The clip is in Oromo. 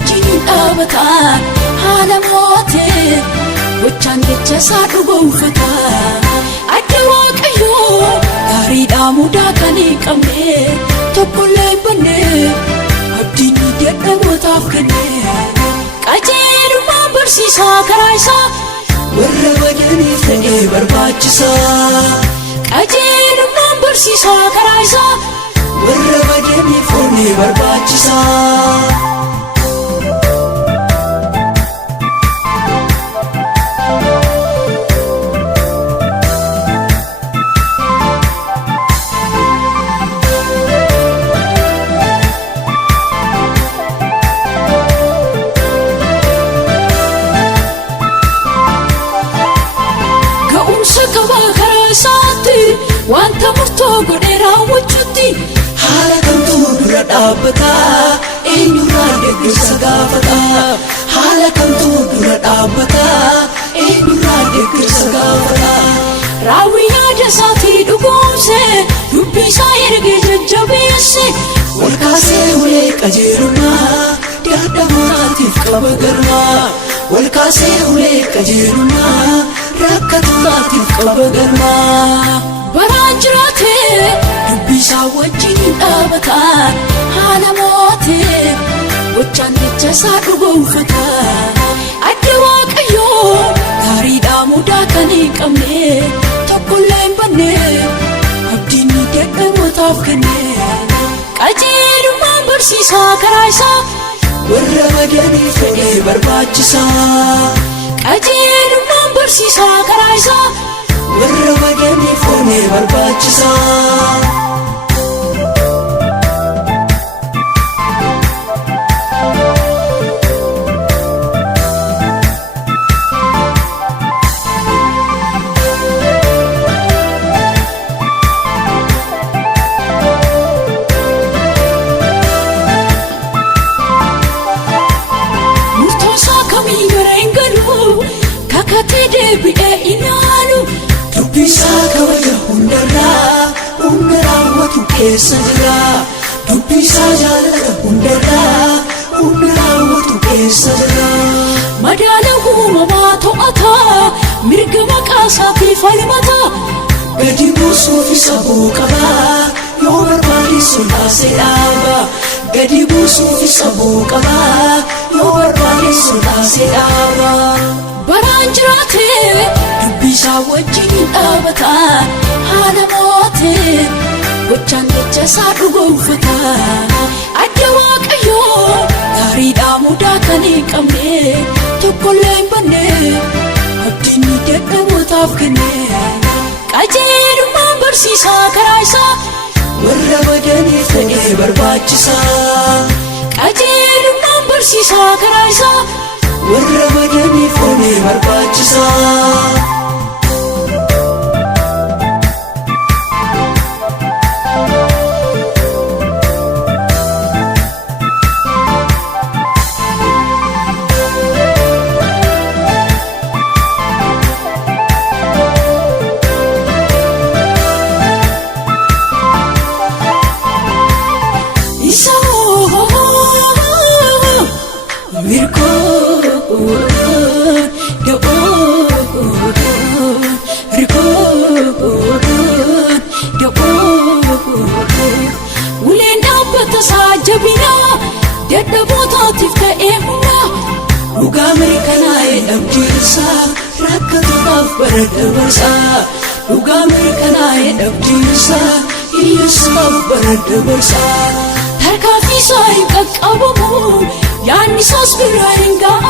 wajjin dhaabata haala mootii gochaan jecha isaa dhugoomfata adda waaqayyoo gaariidhaa mudaa kan hin qabne tokkollee hin banne abdiin dadhabootaaf kenne qajeelummaan barsiisaa karaa isaa warra badaniif ta'ee barbaachisa qajeelummaan barsiisaa karaa isaa warra badaniif ta'ee barbaachisa. Wanta murtoo godhee raawwachuutti haala kamtu dura dhaabbata eenyurraa deeggarsa gaafata haala kamtu dura dhaabbata eenyurraa deeggarsa gaafata raawwii yaada isaatii dhugoomse dubbii isaa ergee jajjabeesse wal kaasee ulee qajeelummaa dadhabootaatiif qaba galmaa wal kaasee ulee qajeelummaa rakkatootaatiif qaba galmaa. Baraan jiraatee dubbii isaa wajjin dhaabata haala mootii gochaan jecha isaa dhugoomfata adda waaqayyoo gaariidhaa mudaa kan hin qabne tokkollee hin banne abdiin dadhabootaaf kenne qajeelummaan barsiisaa karaa isaa warra badaniif ta'ee barbaachisa qajeelummaan barsiisaa karaa isaa warra badaniif ta'ee barbaachisa. Murtoosaa kamii gara hin galu kakatee deebi'ee ilaalu dubbii isaa kabaja hunda raawwatu keessa jira dubbii isaa jaalala hunda raawwatu keessa jira madaala uumamaa to'ata mirga maqaa isaatii falmata gadi buusuuf isa buuqaba yoo barbaade sul'aasee dhaaba gadi buusuuf isa buuqaba yoo barbaade sul'aasee dhaaba. Baraan jiraatee dubbii isaa wajjin dhaabata haala mootii gochaan jecha isaa dhugoomfata adda waaqayyoo gaariidhaa mudaa kan hin qabne tokkollee hin banne abdiin dadhabootaaf kenne qajeelummaan barsiisaa karaa isaa warra badaniif ta'ee barbaachisa qajeelummaan barsiisaa karaa isaa warra badaniif ta'ee barbaachisa. Uleen dhaabbata isaa jabinaa dadhabootaatiif ta'ee humnaa dhugaa mirkanaa'ee dhabdiinsaa rakkatootaaf bara dabarsaa dhugaa mirkanaa'ee dhabdiinsaa hiyyeessaaf bara dabarsaa tarkaanfii isaa hin qaqqabamu yaadni isaas biraa hin ga'a